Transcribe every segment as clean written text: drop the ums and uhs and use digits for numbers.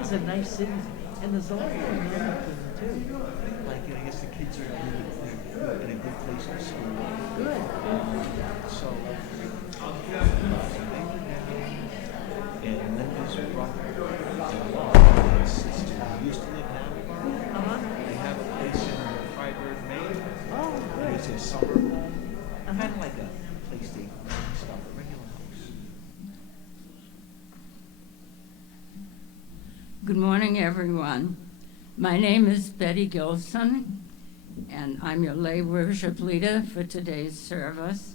is a nice city, and there's a lot going on up there too. Like, I guess the kids are in a good place in school. Good. So and Linda's brother and his sister who used to live in Attleboro. They have a place in Freiburg, Maine. Oh, good. It's a summer home, kind of like a place they stuff, a regular house. Good morning, everyone. My name is Betty Gilson, and I'm your lay worship leader for today's service.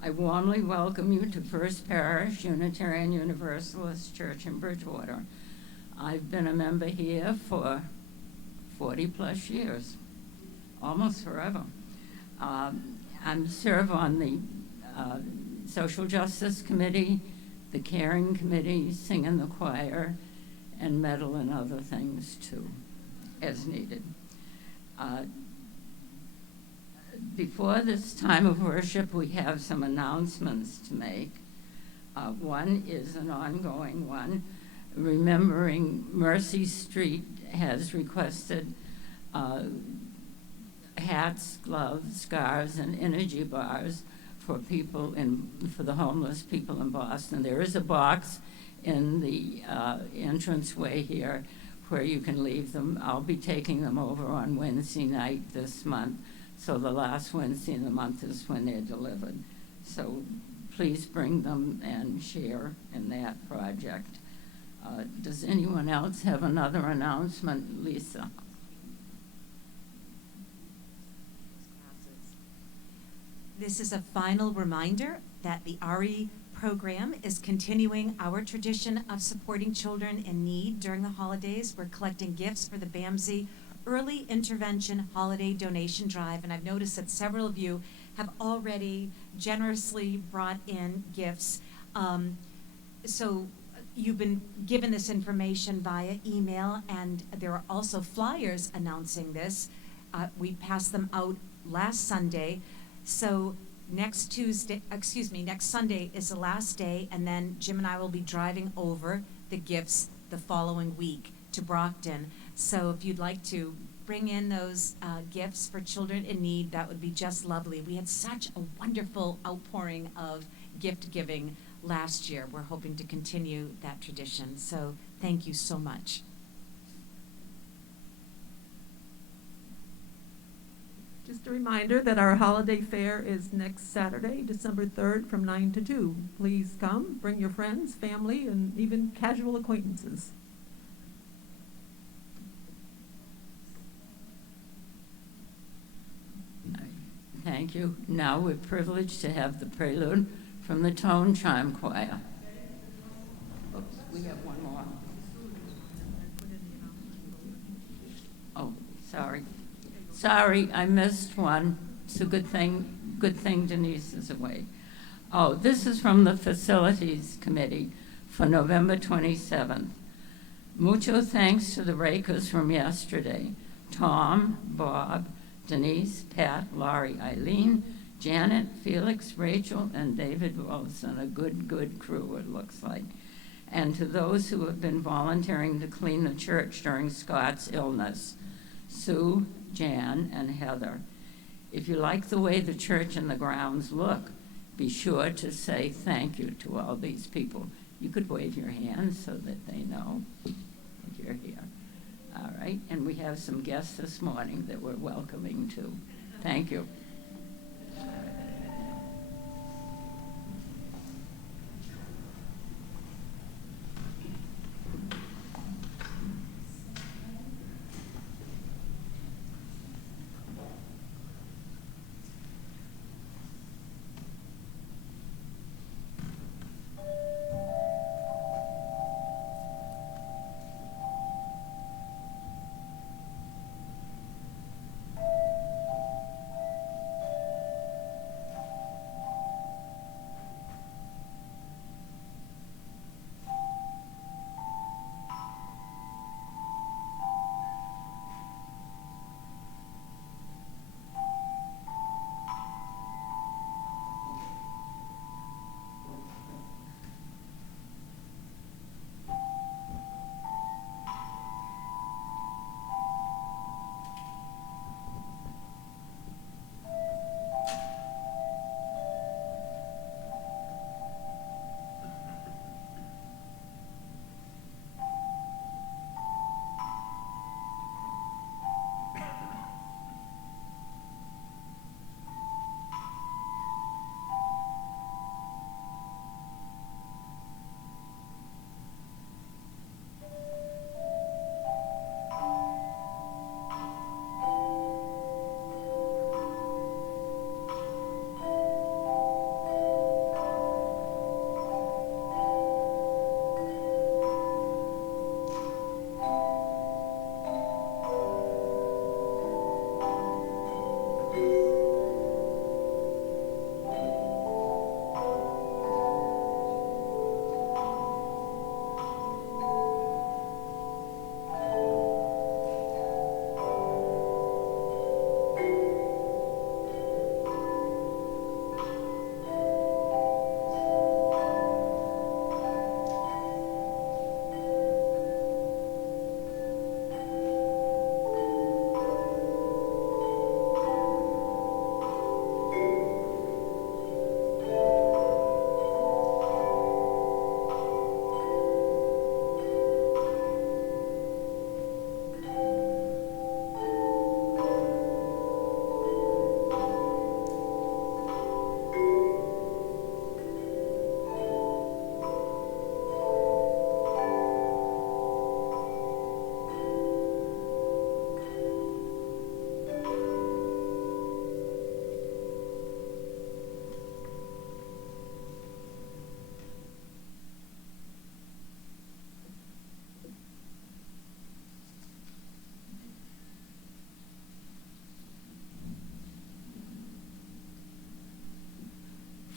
I warmly welcome you to First Parish Unitarian Universalist Church in Bridgewater. I've been a member here for 40 plus years, almost forever. I serve on the Social Justice Committee, the Caring Committee, sing in the choir, and meddle in other things too, as needed. Before this time of worship, we have some announcements to make. One is an ongoing one. Remembering Mercy Street has requested hats, gloves, scarves, and energy bars for the homeless people in Boston. There is a box in the entranceway here where you can leave them. I'll be taking them over on Wednesday night this month. So the last Wednesday in the month is when they're delivered. So please bring them and share in that project. Does anyone else have another announcement, Lisa? This is a final reminder that the RE program is continuing our tradition of supporting children in need during the holidays. We're collecting gifts for the BAMSI Early Intervention Holiday Donation Drive, and I've noticed that several of you have already generously brought in gifts. So you've been given this information via email, and there are also flyers announcing this. We passed them out last Sunday. So next Sunday is the last day, and then Jim and I will be driving over the gifts the following week to Brockton. So if you'd like to bring in those gifts for children in need, that would be just lovely. We had such a wonderful outpouring of gift giving last year. We're hoping to continue that tradition. So thank you so much. Just a reminder that our holiday fair is next Saturday, December 3rd from 9 to 2. Please come, bring your friends, family, and even casual acquaintances. Thank you. Now we're privileged to have the prelude from the Tone Chime Choir. Oops, we have one more. Oh, sorry. Sorry, I missed one. It's a good thing Denise is away. Oh, this is from the Facilities Committee for November 27th. Mucho thanks to the Rakers from yesterday. Tom, Bob, Denise, Pat, Laurie, Eileen, Janet, Felix, Rachel, and David Wilson, a good crew, it looks like. And to those who have been volunteering to clean the church during Scott's illness, Sue, Jan, and Heather. If you like the way the church and the grounds look, be sure to say thank you to all these people. You could wave your hands so that they know that you're here. All right, and we have some guests this morning that we're welcoming too. Thank you.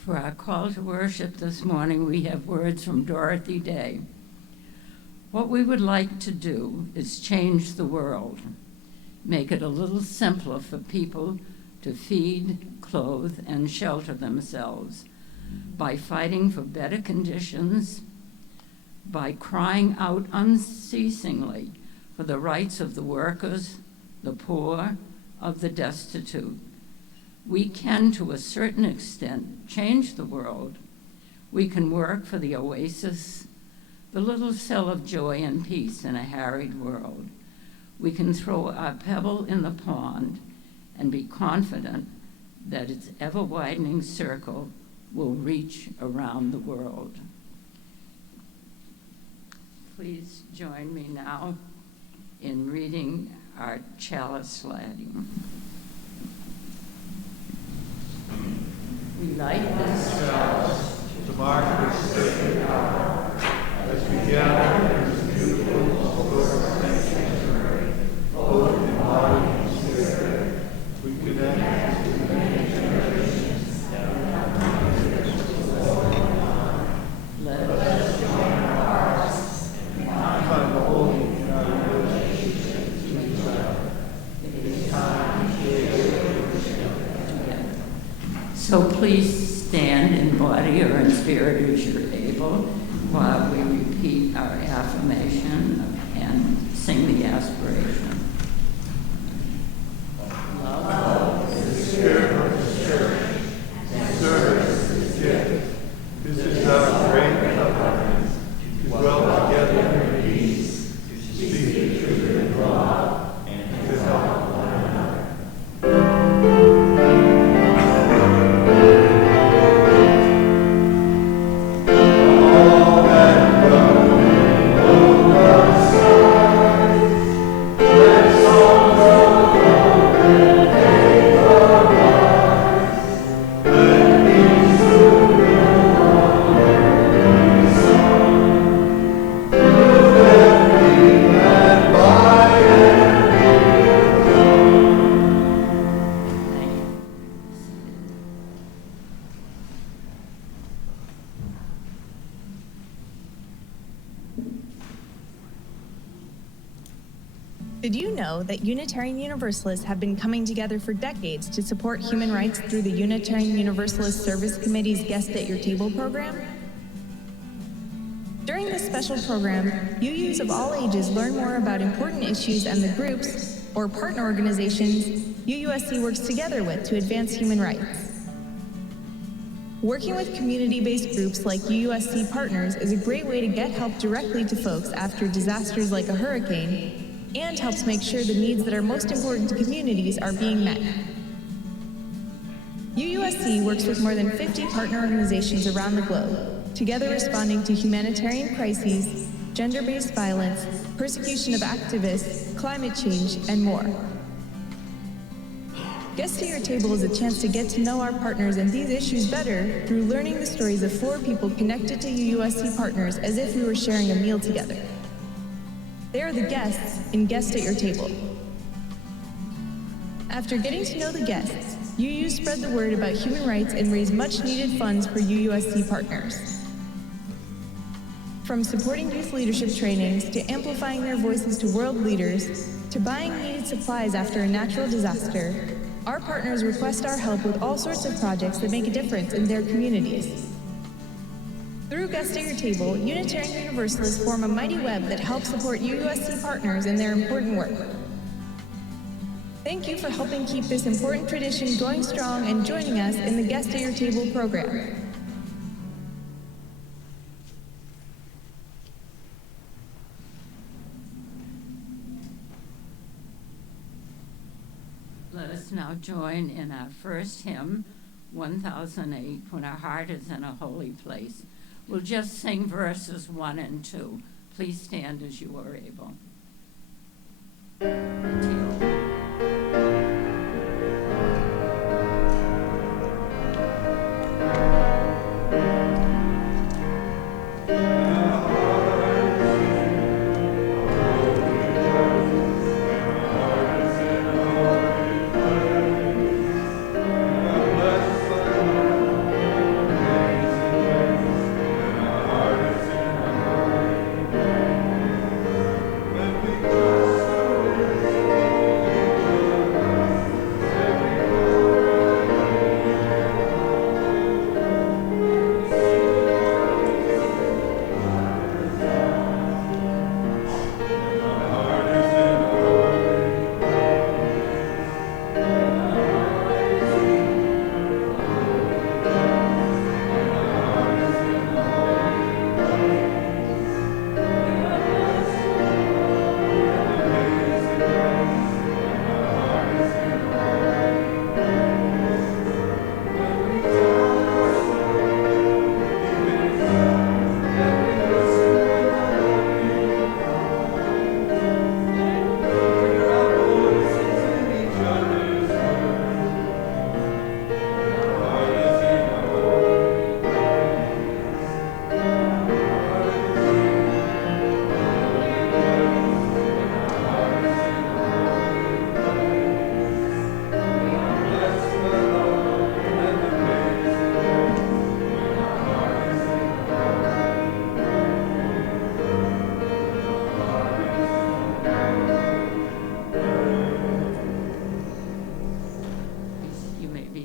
For our call to worship this morning, we have words from Dorothy Day. What we would like to do is change the world, make it a little simpler for people to feed, clothe, and shelter themselves by fighting for better conditions, by crying out unceasingly for the rights of the workers, the poor, of the destitute. We can, to a certain extent, change the world. We can work for the oasis, the little cell of joy and peace in a harried world. We can throw our pebble in the pond and be confident that its ever-widening circle will reach around the world. Please join me now in reading our chalice lighting. We light this chalice to mark this sacred hour as we gather in this beautiful historic sanctuary, both in body and spirit. We connect with many generations that have come to this glory and honor. Let us join our hearts and find the holy in our relationship to each other. It is time to share worship together. So please stand in body or in spirit as you're able while we repeat our affirmation and sing the aspiration. Love is the spirit of the church, and service is gift. This is our great covenant, to dwell together in peace, to speak the truth in love, and to help one another. Did you know that Unitarian Universalists have been coming together for decades to support human rights through the Unitarian Universalist Service Committee's Guest at Your Table program? During this special program, UUs of all ages learn more about important issues and the groups, or partner organizations, UUSC works together with to advance human rights. Working with community-based groups like UUSC Partners is a great way to get help directly to folks after disasters like a hurricane, and helps make sure the needs that are most important to communities are being met. UUSC works with more than 50 partner organizations around the globe, together responding to humanitarian crises, gender-based violence, persecution of activists, climate change, and more. Guest at Your Table is a chance to get to know our partners and these issues better through learning the stories of 4 people connected to UUSC partners as if we were sharing a meal together. They are the guests in Guest at Your Table. After getting to know the guests, UU spread the word about human rights and raise much-needed funds for UUSC partners. From supporting youth leadership trainings, to amplifying their voices to world leaders, to buying needed supplies after a natural disaster, our partners request our help with all sorts of projects that make a difference in their communities. Through Guest at Your Table, Unitarian Universalists form a mighty web that helps support UUSC partners in their important work. Thank you for helping keep this important tradition going strong and joining us in the Guest at Your Table program. Let us now join in our first hymn, 1008, When Our Heart is in a Holy Place. We'll just sing verses 1 and 2. Please stand as you are able. Thank you.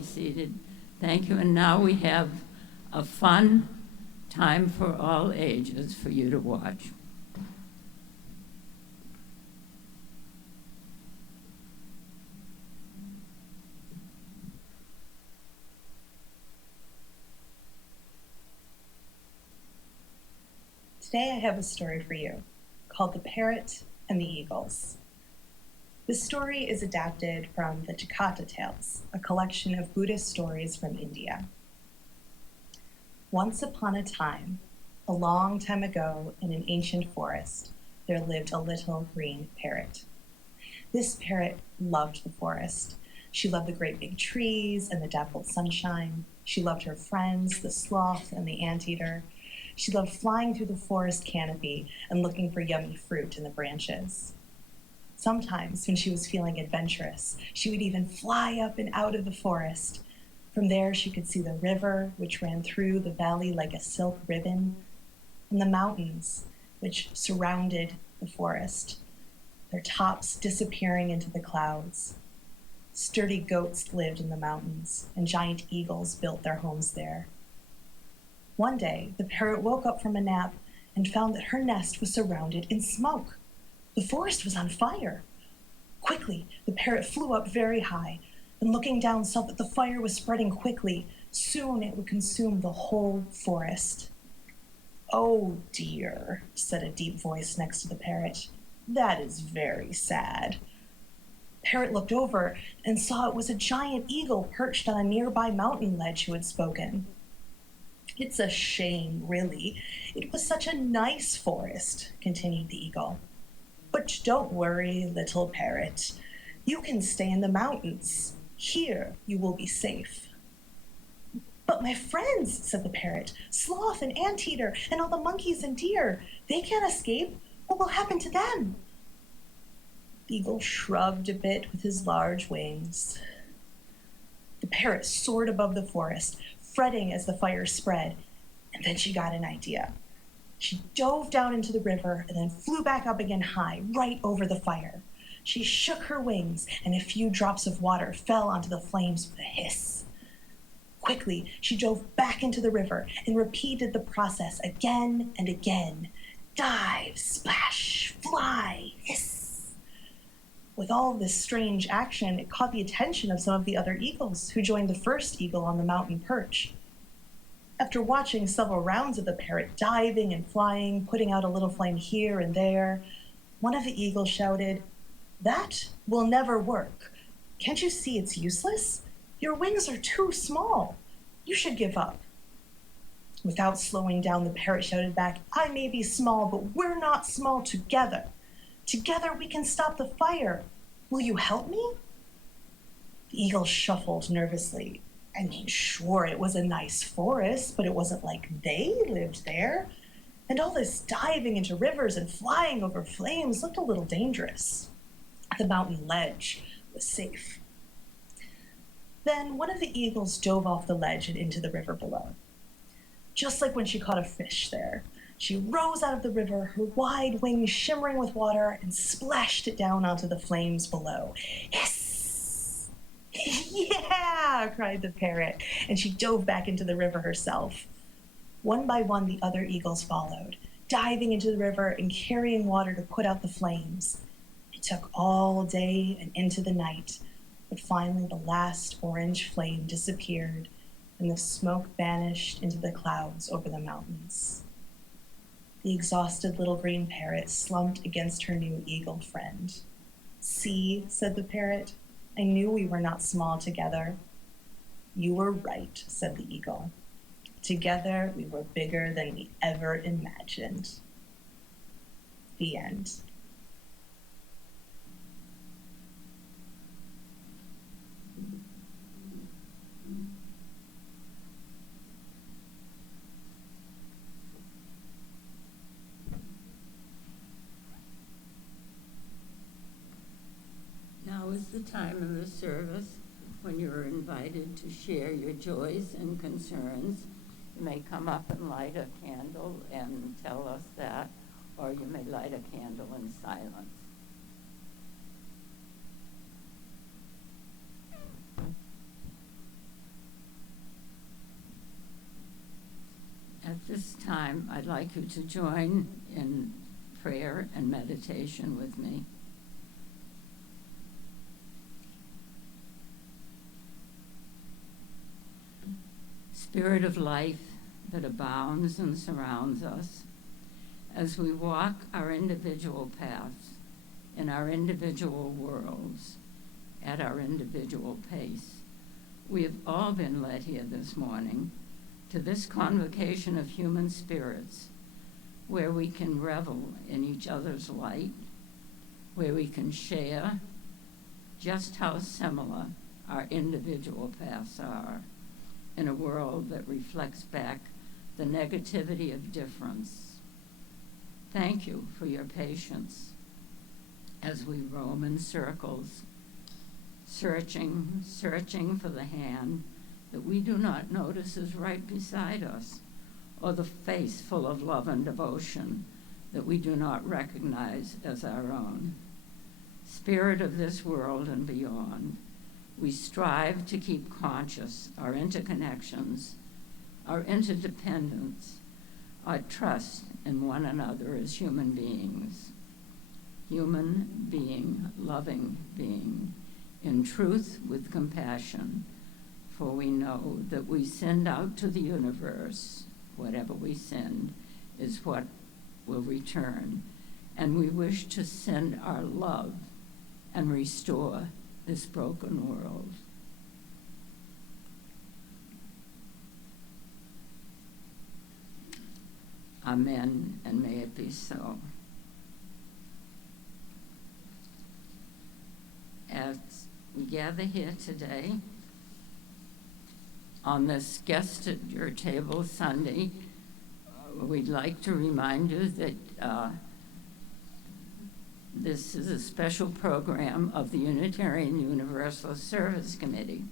seated. Thank you. And now we have a fun time for all ages for you to watch. Today I have a story for you called The Parrot and the Eagles. This story is adapted from the Jakarta Tales, a collection of Buddhist stories from India. Once upon a time, a long time ago in an ancient forest, there lived a little green parrot. This parrot loved the forest. She loved the great big trees and the dappled sunshine. She loved her friends, the sloth and the anteater. She loved flying through the forest canopy and looking for yummy fruit in the branches. Sometimes, when she was feeling adventurous, she would even fly up and out of the forest. From there, she could see the river, which ran through the valley like a silk ribbon, and the mountains, which surrounded the forest, their tops disappearing into the clouds. Sturdy goats lived in the mountains, and giant eagles built their homes there. One day, the parrot woke up from a nap and found that her nest was surrounded in smoke. The forest was on fire. Quickly, the parrot flew up very high, and looking down saw that the fire was spreading quickly. Soon it would consume the whole forest. "Oh dear," said a deep voice next to the parrot. "That is very sad." The parrot looked over and saw it was a giant eagle perched on a nearby mountain ledge who had spoken. "It's a shame, really. It was such a nice forest," continued the eagle. "But don't worry, little parrot. You can stay in the mountains. Here you will be safe." "But my friends," said the parrot, "sloth and anteater and all the monkeys and deer, they can't escape. What will happen to them?" The eagle shrugged a bit with his large wings. The parrot soared above the forest, fretting as the fire spread, and then she got an idea. She dove down into the river and then flew back up again high, right over the fire. She shook her wings, and a few drops of water fell onto the flames with a hiss. Quickly, she dove back into the river and repeated the process again and again. Dive, splash, fly, hiss. With all this strange action, it caught the attention of some of the other eagles, who joined the first eagle on the mountain perch. After watching several rounds of the parrot diving and flying, putting out a little flame here and there, one of the eagles shouted, "That will never work. Can't you see it's useless? Your wings are too small. You should give up." Without slowing down, the parrot shouted back, "I may be small, but we're not small together. Together we can stop the fire. Will you help me?" The eagle shuffled nervously. I mean, sure, it was a nice forest, but it wasn't like they lived there. And all this diving into rivers and flying over flames looked a little dangerous. The mountain ledge was safe. Then one of the eagles dove off the ledge and into the river below. Just like when she caught a fish there, she rose out of the river, her wide wings shimmering with water, and splashed it down onto the flames below. Hiss! "Yeah!" cried the parrot, and she dove back into the river herself. One by one, the other eagles followed, diving into the river and carrying water to put out the flames. It took all day and into the night, but finally the last orange flame disappeared, and the smoke vanished into the clouds over the mountains. The exhausted little green parrot slumped against her new eagle friend. "See," said the parrot, "I knew we were not small together." "You were right," said the eagle. "Together we were bigger than we ever imagined." The end. Now is the time of the service when you are invited to share your joys and concerns. You may come up and light a candle and tell us that, or you may light a candle in silence. This time, I'd like you to join in prayer and meditation with me. Spirit of life that abounds and surrounds us, as we walk our individual paths in our individual worlds at our individual pace. We have all been led here this morning to this convocation of human spirits where we can revel in each other's light, where we can share just how similar our individual paths are in a world that reflects back the negativity of difference. Thank you for your patience as we roam in circles, searching for the hand that we do not notice is right beside us, or the face full of love and devotion that we do not recognize as our own. Spirit of this world and beyond, we strive to keep conscious our interconnections, our interdependence, our trust in one another as human beings. Human being, loving being, in truth with compassion, for we know that we send out to the universe whatever we send is what will return, and we wish to send our love and restore this broken world. Amen, and may it be so. As we gather here today on this Guest at Your Table Sunday, we'd like to remind you that this is a special program of the Unitarian Universalist Service Committee.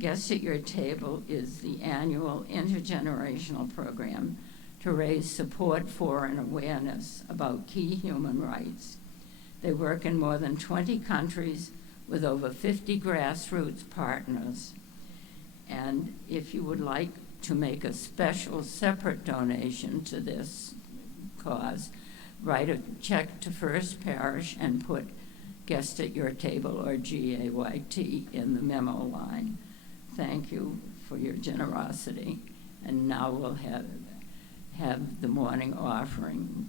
Guest at Your Table is the annual intergenerational program to raise support for and awareness about key human rights. They work in more than 20 countries with over 50 grassroots partners. And if you would like to make a special separate donation to this cause, write a check to First Parish and put Guest at Your Table, or GAYT, in the memo line. Thank you for your generosity. And now we'll have the morning offering.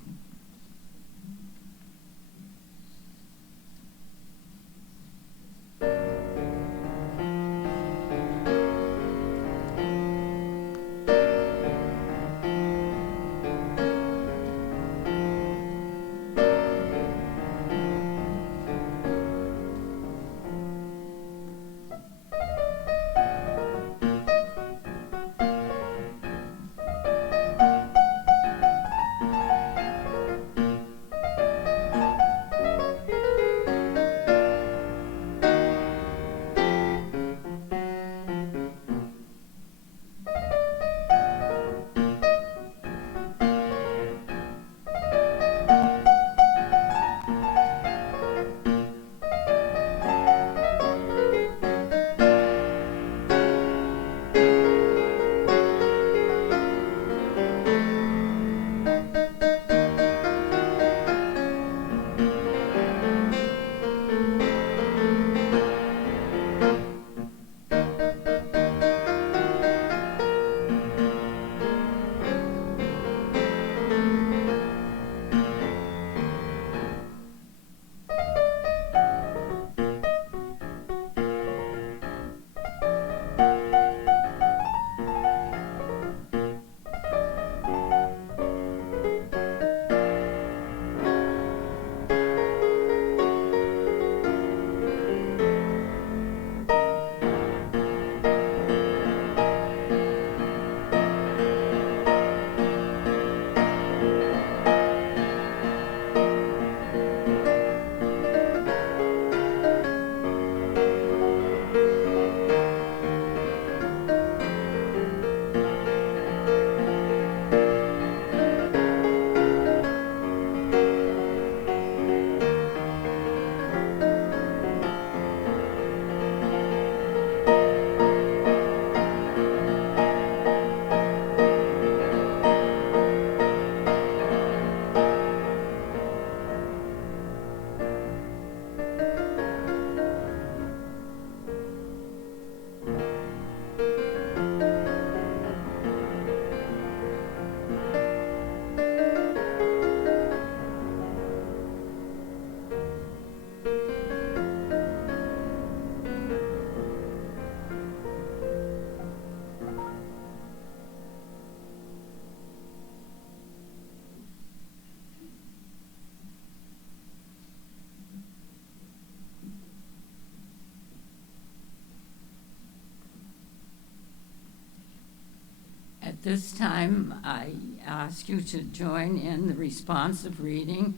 this time, I ask you to join in the responsive reading,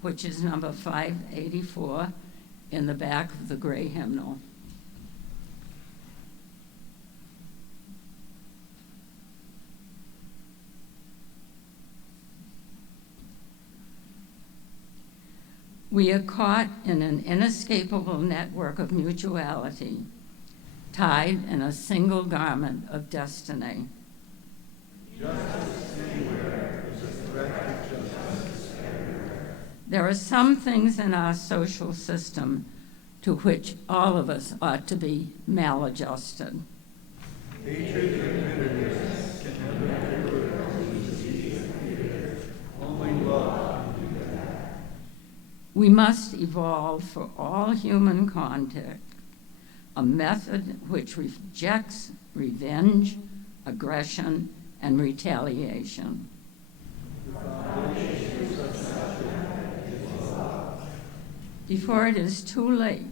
which is number 584 in the back of the gray hymnal. We are caught in an inescapable network of mutuality, tied in a single garment of destiny. Justice anywhere is a threat to justice everywhere. There are some things in our social system to which all of us ought to be maladjusted. Hatred and bitterness can never be rid of disease and fear. Only love can do that. We must evolve for all human contact a method which rejects revenge, aggression, and retaliation. Before it is too late,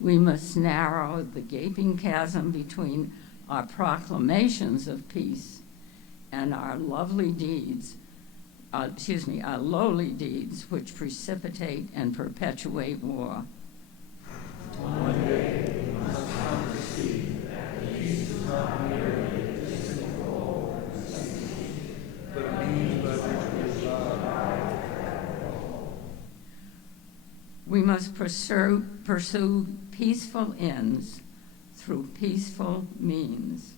we must narrow the gaping chasm between our proclamations of peace and our lowly deeds, which precipitate and perpetuate war. One day we must come to see that peace is not merely a distant goal, but a means by which we love. We must pursue peaceful ends through peaceful means.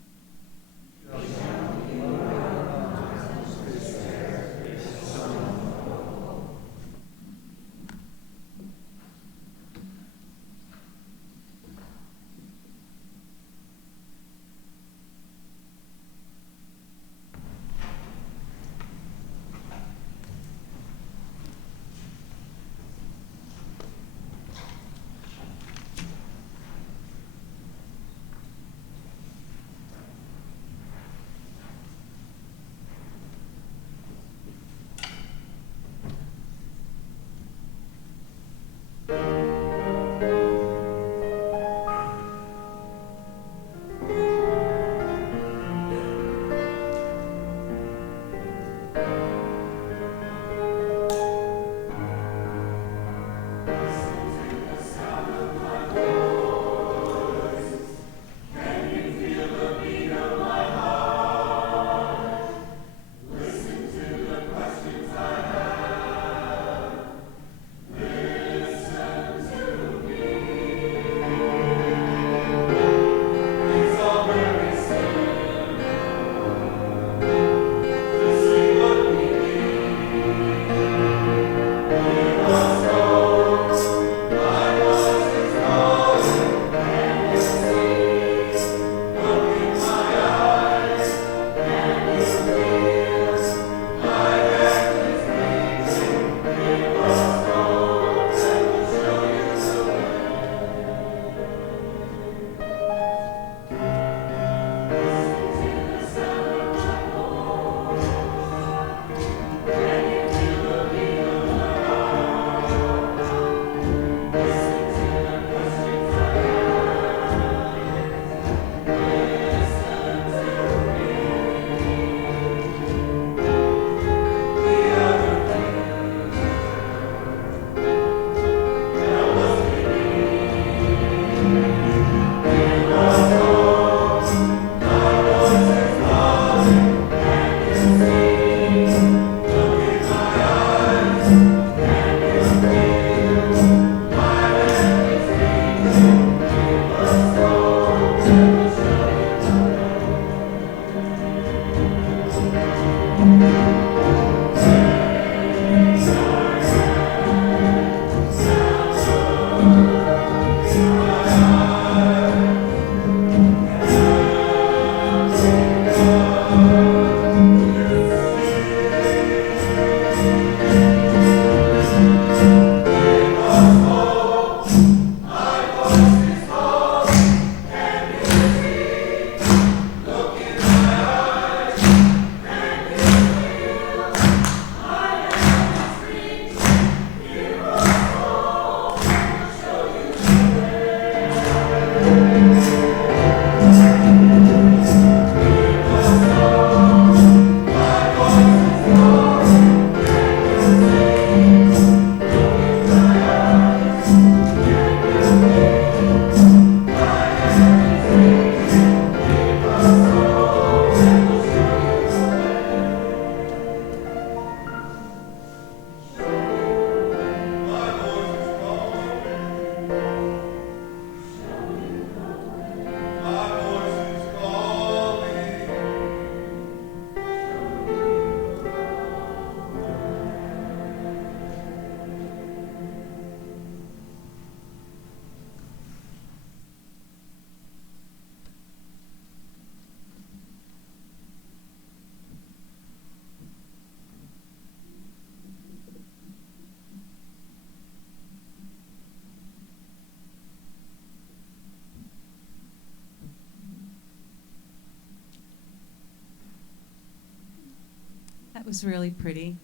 was really pretty.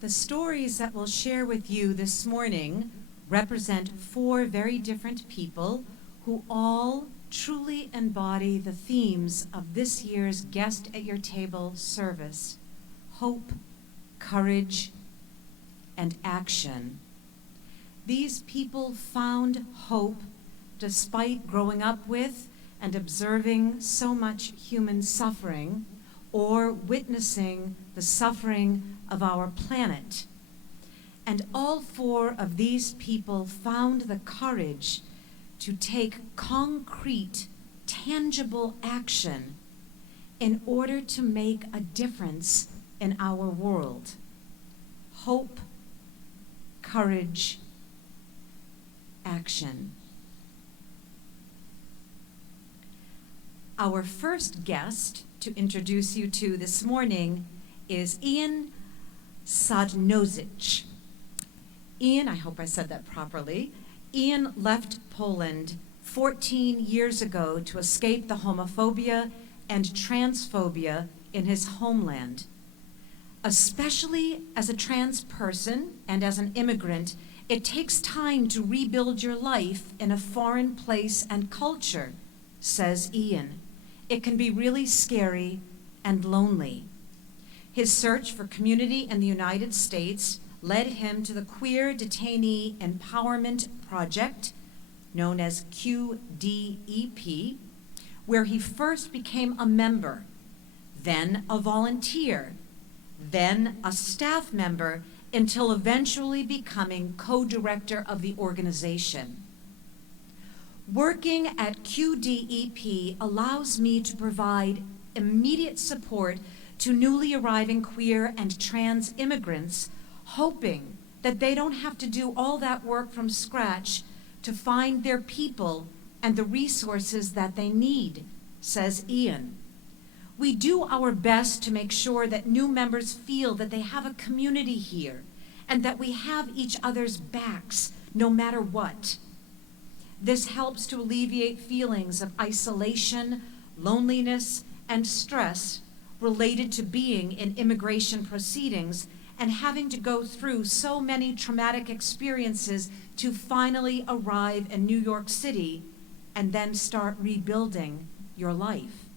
The stories that we'll share with you this morning represent 4 very different people who all truly embody the themes of this year's Guest at Your Table service: hope, courage, and action. These people found hope despite growing up with and observing so much human suffering, or witnessing the suffering of our planet. And all 4 of these people found the courage to take concrete, tangible action in order to make a difference in our world. Hope, courage, action. Our first guest to introduce you to this morning is Ian Sadnosic. Ian, I hope I said that properly. Ian left Poland 14 years ago to escape the homophobia and transphobia in his homeland. Especially as a trans person and as an immigrant, it takes time to rebuild your life in a foreign place and culture, says Ian. It can be really scary and lonely. His search for community in the United States led him to the Queer Detainee Empowerment Project, known as QDEP, where he first became a member, then a volunteer, then a staff member, until eventually becoming co-director of the organization. Working at QDEP allows me to provide immediate support to newly arriving queer and trans immigrants, hoping that they don't have to do all that work from scratch to find their people and the resources that they need, says Ian. We do our best to make sure that new members feel that they have a community here and that we have each other's backs no matter what. This helps to alleviate feelings of isolation, loneliness, and stress related to being in immigration proceedings and having to go through so many traumatic experiences to finally arrive in New York City and then start rebuilding your life.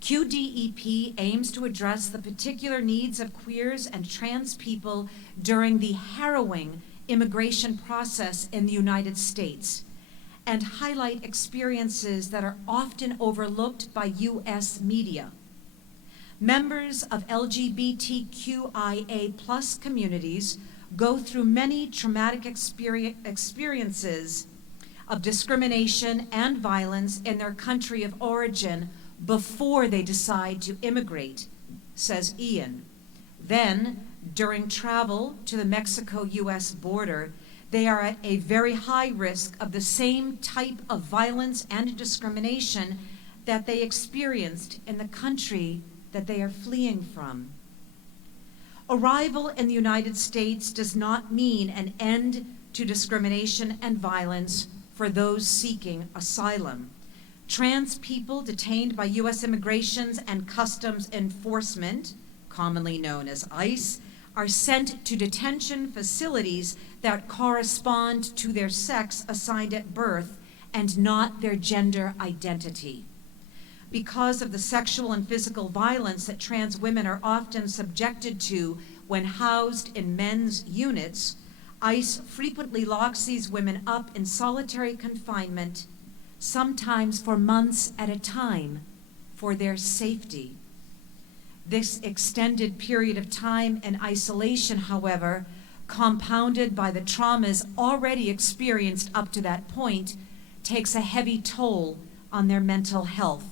QDEP aims to address the particular needs of queers and trans people during the harrowing immigration process in the United States and highlight experiences that are often overlooked by U.S. media. Members of LGBTQIA+ communities go through many traumatic experiences of discrimination and violence in their country of origin before they decide to immigrate, says Ian. Then, during travel to the Mexico-U.S. border, they are at a very high risk of the same type of violence and discrimination that they experienced in the country that they are fleeing from. Arrival in the United States does not mean an end to discrimination and violence for those seeking asylum. Trans people detained by U.S. Immigration and Customs Enforcement, commonly known as ICE, are sent to detention facilities that correspond to their sex assigned at birth and not their gender identity. Because of the sexual and physical violence that trans women are often subjected to when housed in men's units, ICE frequently locks these women up in solitary confinement, sometimes for months at a time, for their safety. This extended period of time in isolation, however, compounded by the traumas already experienced up to that point, takes a heavy toll on their mental health.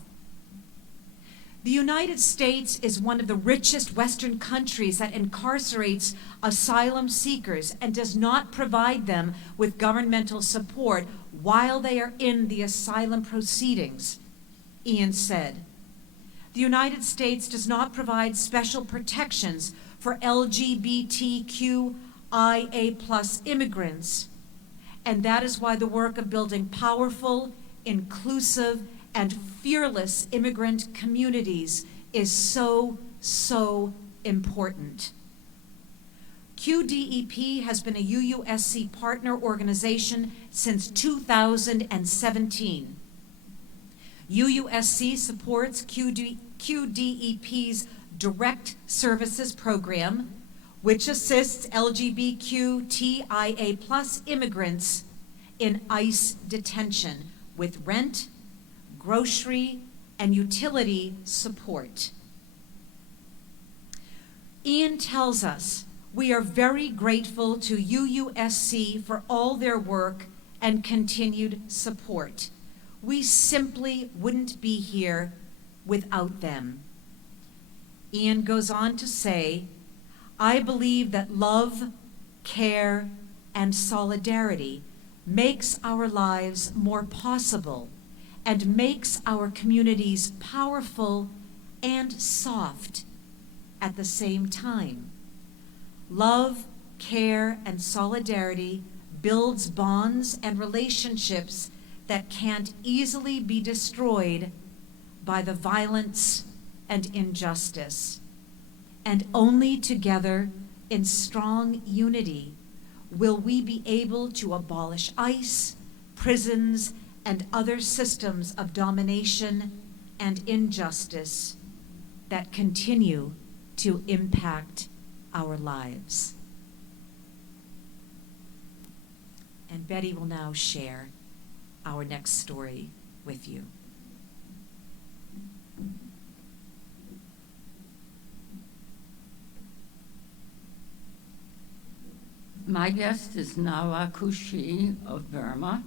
The United States is one of the richest Western countries that incarcerates asylum seekers and does not provide them with governmental support while they are in the asylum proceedings, Ian said. The United States does not provide special protections for LGBTQIA+ immigrants, and that is why the work of building powerful, inclusive, and fearless immigrant communities is so, so important. QDEP has been a UUSC partner organization since 2017. UUSC supports QDEP's Direct Services Program, which assists LGBTQIA+ immigrants in ICE detention with rent, grocery, and utility support. Ian tells us, we are very grateful to UUSC for all their work and continued support. We simply wouldn't be here without them. Ian goes on to say, I believe that love, care, and solidarity makes our lives more possible and makes our communities powerful and soft at the same time. Love, care, and solidarity builds bonds and relationships that can't easily be destroyed by the violence and injustice. And only together, in strong unity, will we be able to abolish ICE, prisons, and other systems of domination and injustice that continue to impact our lives. And Betty will now share our next story with you. My guest is Nawa Kushi of Burma.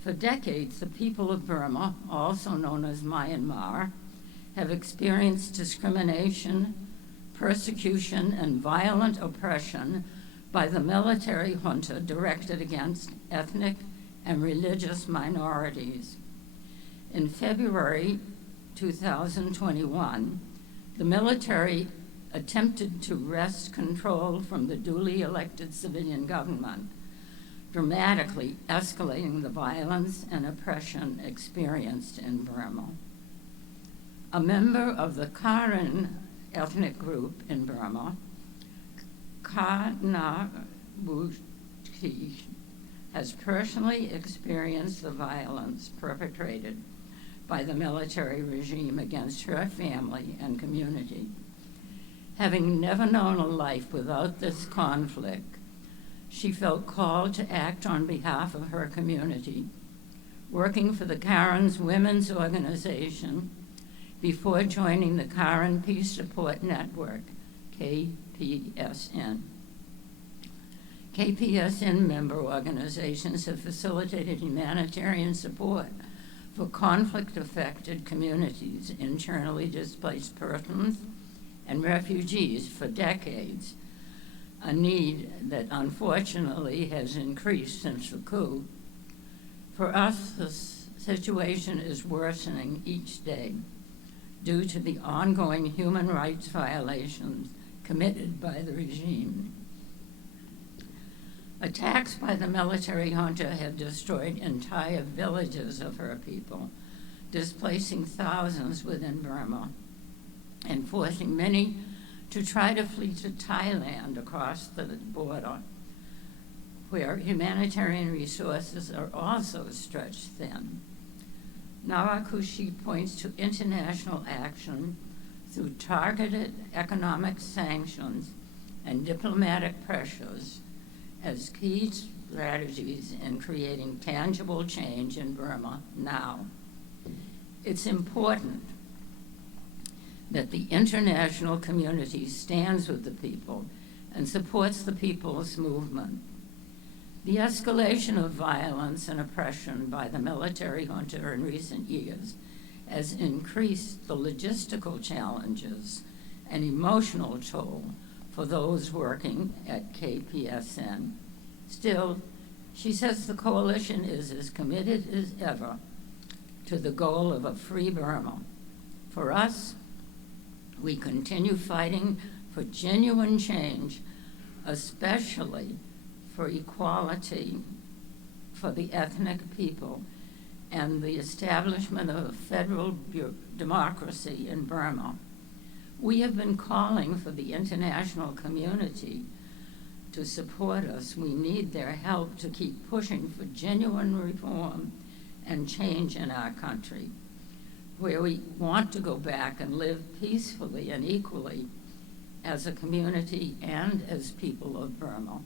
For decades, the people of Burma, also known as Myanmar, have experienced discrimination, persecution, and violent oppression by the military junta directed against ethnic and religious minorities. In February 2021, the military attempted to wrest control from the duly elected civilian government, dramatically escalating the violence and oppression experienced in Burma. A member of the Karen ethnic group in Burma, Kanabuchi, has personally experienced the violence perpetrated by the military regime against her family and community. Having never known a life without this conflict, she felt called to act on behalf of her community, working for the Karen's Women's Organization before joining the Karen Peace Support Network, KPSN. KPSN member organizations have facilitated humanitarian support for conflict-affected communities, internally displaced persons, and refugees for decades, a need that unfortunately has increased since the coup. For us, the situation is worsening each day due to the ongoing human rights violations committed by the regime. Attacks by the military junta have destroyed entire villages of her people, displacing thousands within Burma and forcing many to try to flee to Thailand across the border, where humanitarian resources are also stretched thin. Nawakushi points to international action through targeted economic sanctions and diplomatic pressures as key strategies in creating tangible change in Burma now. It's important that the international community stands with the people and supports the people's movement. The escalation of violence and oppression by the military junta in recent years has increased the logistical challenges and emotional toll for those working at KPSN. Still, she says the coalition is as committed as ever to the goal of a free Burma. For us, we continue fighting for genuine change, especially for equality for the ethnic people and the establishment of a federal democracy in Burma. We have been calling for the international community to support us. We need their help to keep pushing for genuine reform and change in our country, where we want to go back and live peacefully and equally as a community and as people of Burma.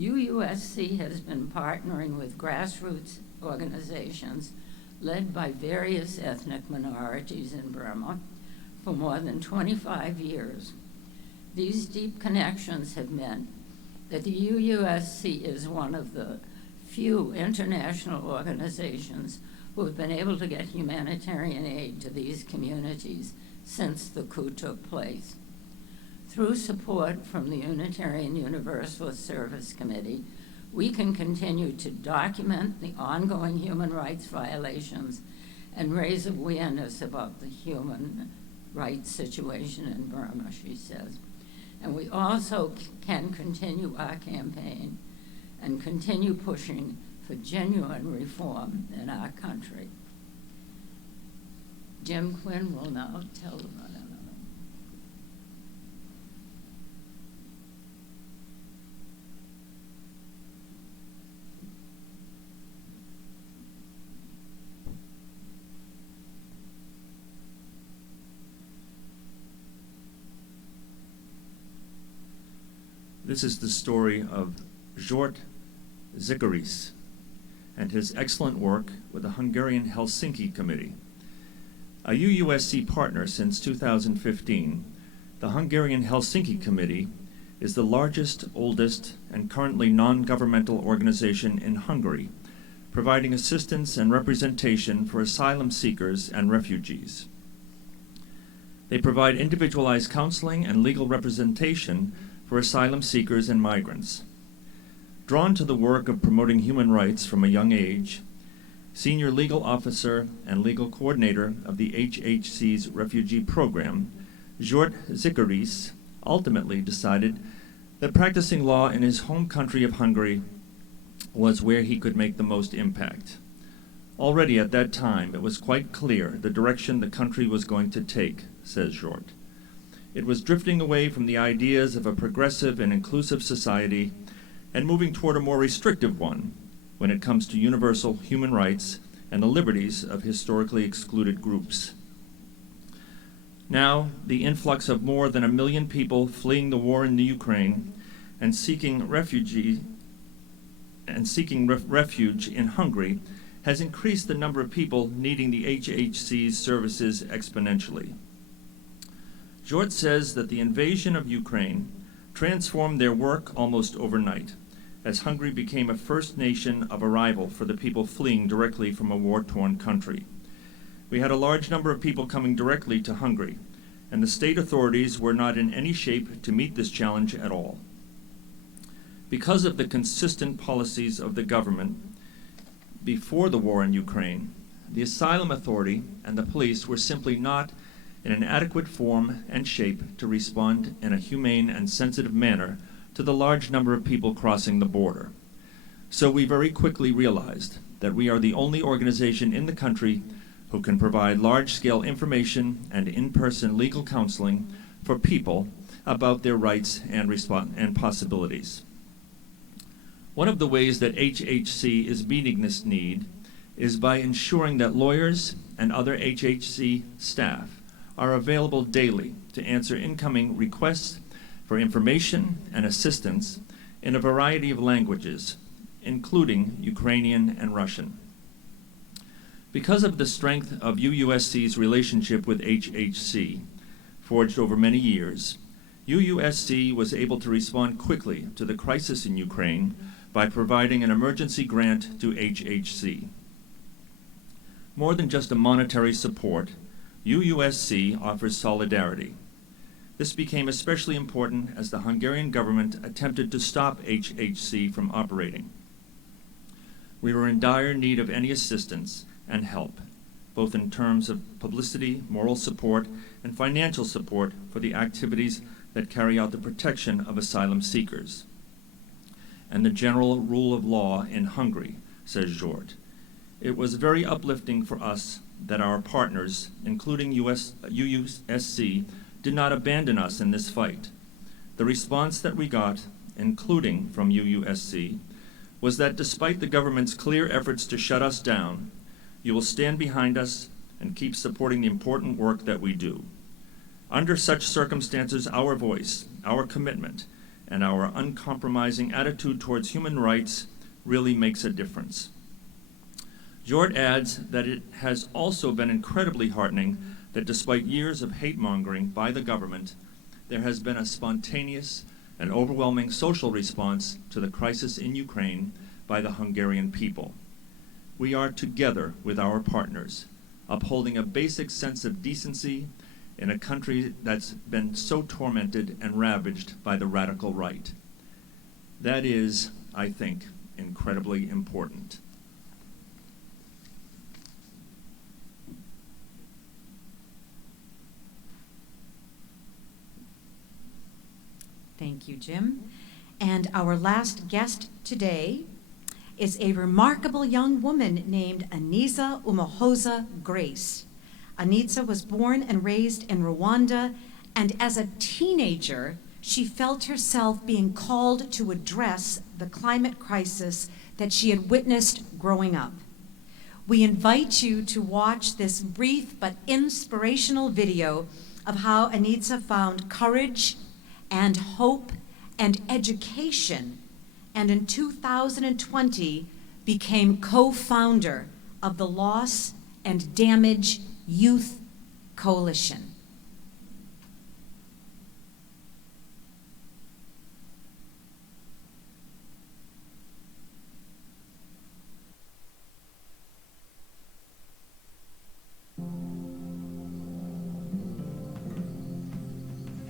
UUSC has been partnering with grassroots organizations led by various ethnic minorities in Burma for more than 25 years. These deep connections have meant that the UUSC is one of the few international organizations who have been able to get humanitarian aid to these communities since the coup took place. Through support from the Unitarian Universalist Service Committee, we can continue to document the ongoing human rights violations and raise awareness about the human rights situation in Burma, she says. And we also can continue our campaign and continue pushing for genuine reform in our country. Jim Quinn will now tell about it. This is the story of Zsolt Zikaris and his excellent work with the Hungarian Helsinki Committee. A UUSC partner since 2015, the Hungarian Helsinki Committee is the largest, oldest, and currently non-governmental organization in Hungary, providing assistance and representation for asylum seekers and refugees. They provide individualized counseling and legal representation for asylum seekers and migrants. Drawn to the work of promoting human rights from a young age, Senior Legal Officer and Legal Coordinator of the HHC's Refugee Program, Zsolt Zikaris ultimately decided that practicing law in his home country of Hungary was where he could make the most impact. Already at that time, it was quite clear the direction the country was going to take, says Zsolt. It was drifting away from the ideas of a progressive and inclusive society and moving toward a more restrictive one when it comes to universal human rights and the liberties of historically excluded groups. Now, the influx of more than 1 million people fleeing the war in the Ukraine and seeking refuge in Hungary has increased the number of people needing the HHC's services exponentially. Zsolt says that the invasion of Ukraine transformed their work almost overnight, as Hungary became a first nation of arrival for the people fleeing directly from a war-torn country. We had a large number of people coming directly to Hungary, and the state authorities were not in any shape to meet this challenge at all. Because of the consistent policies of the government before the war in Ukraine, the asylum authority and the police were simply not in an adequate form and shape to respond in a humane and sensitive manner to the large number of people crossing the border. So we very quickly realized that we are the only organization in the country who can provide large-scale information and in-person legal counseling for people about their rights and possibilities. One of the ways that HHC is meeting this need is by ensuring that lawyers and other HHC staff are available daily to answer incoming requests for information and assistance in a variety of languages, including Ukrainian and Russian. Because of the strength of UUSC's relationship with HHC, forged over many years, UUSC was able to respond quickly to the crisis in Ukraine by providing an emergency grant to HHC. More than just a monetary support, UUSC offers solidarity. This became especially important as the Hungarian government attempted to stop HHC from operating. We were in dire need of any assistance and help, both in terms of publicity, moral support, and financial support for the activities that carry out the protection of asylum seekers, and the general rule of law in Hungary, says Zsolt. It was very uplifting for us that our partners, including UUSC, did not abandon us in this fight. The response that we got, including from UUSC, was that despite the government's clear efforts to shut us down, you will stand behind us and keep supporting the important work that we do. Under such circumstances, our voice, our commitment, and our uncompromising attitude towards human rights really makes a difference. Jort adds that it has also been incredibly heartening that despite years of hate-mongering by the government, there has been a spontaneous and overwhelming social response to the crisis in Ukraine by the Hungarian people. We are together with our partners, upholding a basic sense of decency in a country that's been so tormented and ravaged by the radical right. That is, I think, incredibly important. Thank you, Jim. And our last guest today is a remarkable young woman named Anisa Umohoza Grace. Anisa was born and raised in Rwanda, and as a teenager, she felt herself being called to address the climate crisis that she had witnessed growing up. We invite you to watch this brief but inspirational video of how Anisa found courage and hope and education, and in 2020 became co-founder of the Loss and Damage Youth Coalition.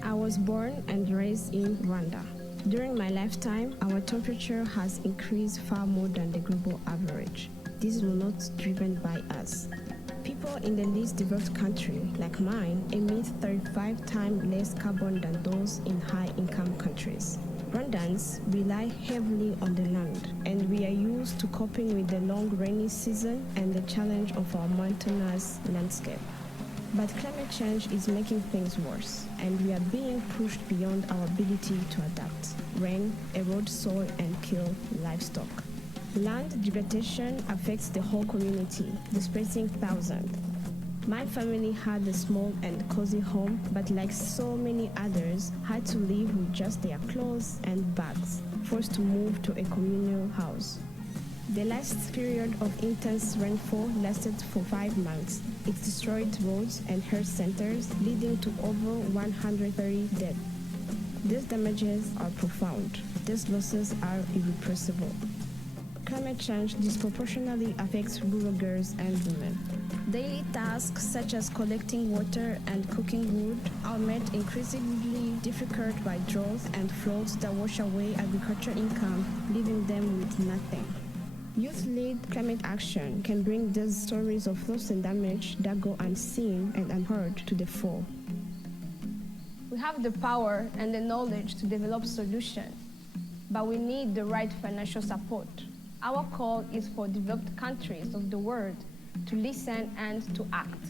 I was born and raised in Rwanda. During my lifetime, our temperature has increased far more than the global average. This is not driven by us. People in the least developed country, like mine, emit 35 times less carbon than those in high-income countries. Rwandans rely heavily on the land, and we are used to coping with the long rainy season and the challenge of our mountainous landscape. But climate change is making things worse, and we are being pushed beyond our ability to adapt, rain, erode soil, and kill livestock. Land degradation affects the whole community, displacing thousands. My family had a small and cozy home, but like so many others, had to live with just their clothes and bags, forced to move to a communal house. The last period of intense rainfall lasted for 5 months. It destroyed roads and health centers, leading to over 130 deaths. These damages are profound. These losses are irreversible. Climate change disproportionately affects rural girls and women. Daily tasks such as collecting water and cooking wood are made increasingly difficult by droughts and floods that wash away agricultural income, leaving them with nothing. Youth-led climate action can bring these stories of loss and damage that go unseen and unheard to the fore. We have the power and the knowledge to develop solutions, but we need the right financial support. Our call is for developed countries of the world to listen and to act.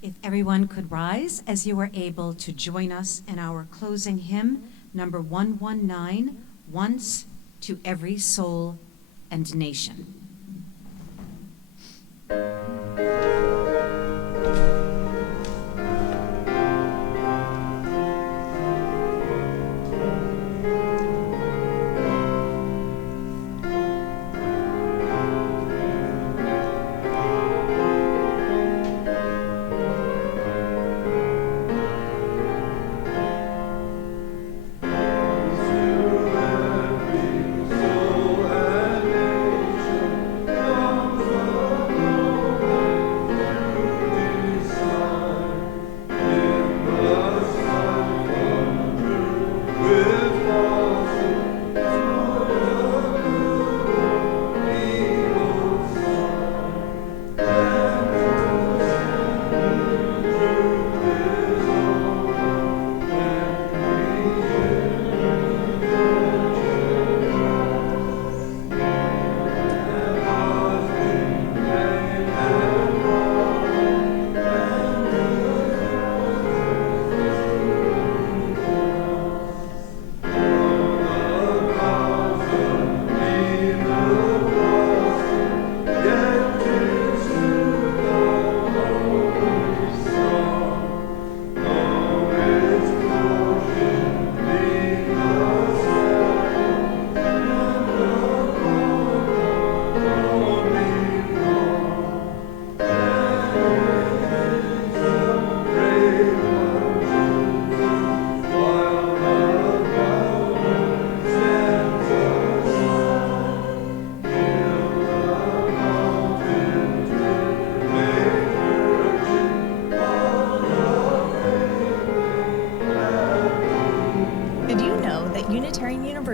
If everyone could rise as you are able to join us in our closing hymn, number 119, Once to Every Soul and Nation.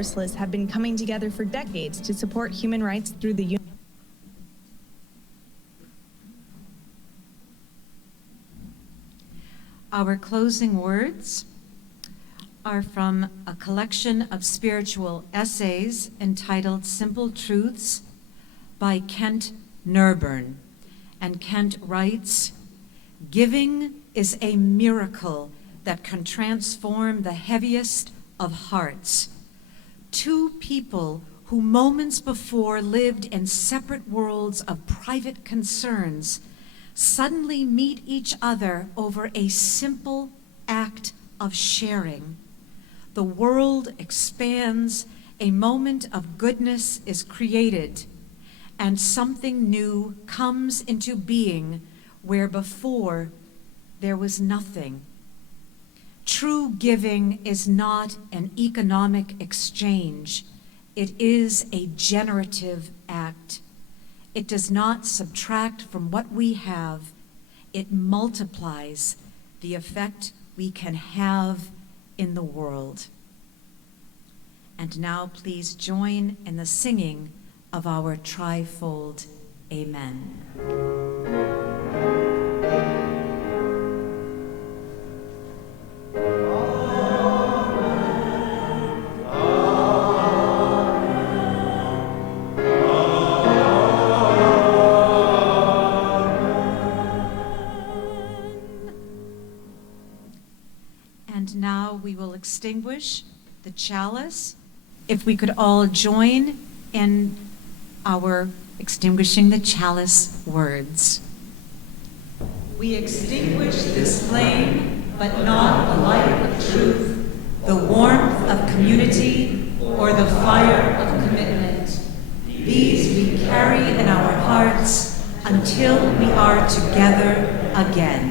Universalists have been coming together for decades to support human rights through the Our closing words are from a collection of spiritual essays entitled Simple Truths by Kent Nurburn. And Kent writes, "Giving is a miracle that can transform the heaviest of hearts. Two people who moments before lived in separate worlds of private concerns suddenly meet each other over a simple act of sharing. The world expands, a moment of goodness is created, and something new comes into being where before there was nothing. True giving is not an economic exchange. It is a generative act. It does not subtract from what we have. It multiplies the effect we can have in the world." And now please join in the singing of our trifold Amen. And now we will extinguish the chalice. If we could all join in our extinguishing the chalice words. We extinguish this flame, but not the light of truth, the warmth of community, or the fire of commitment. These we carry in our hearts until we are together again.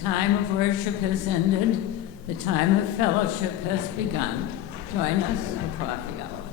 time of worship has ended. The time of fellowship has begun. Join us for coffee hour.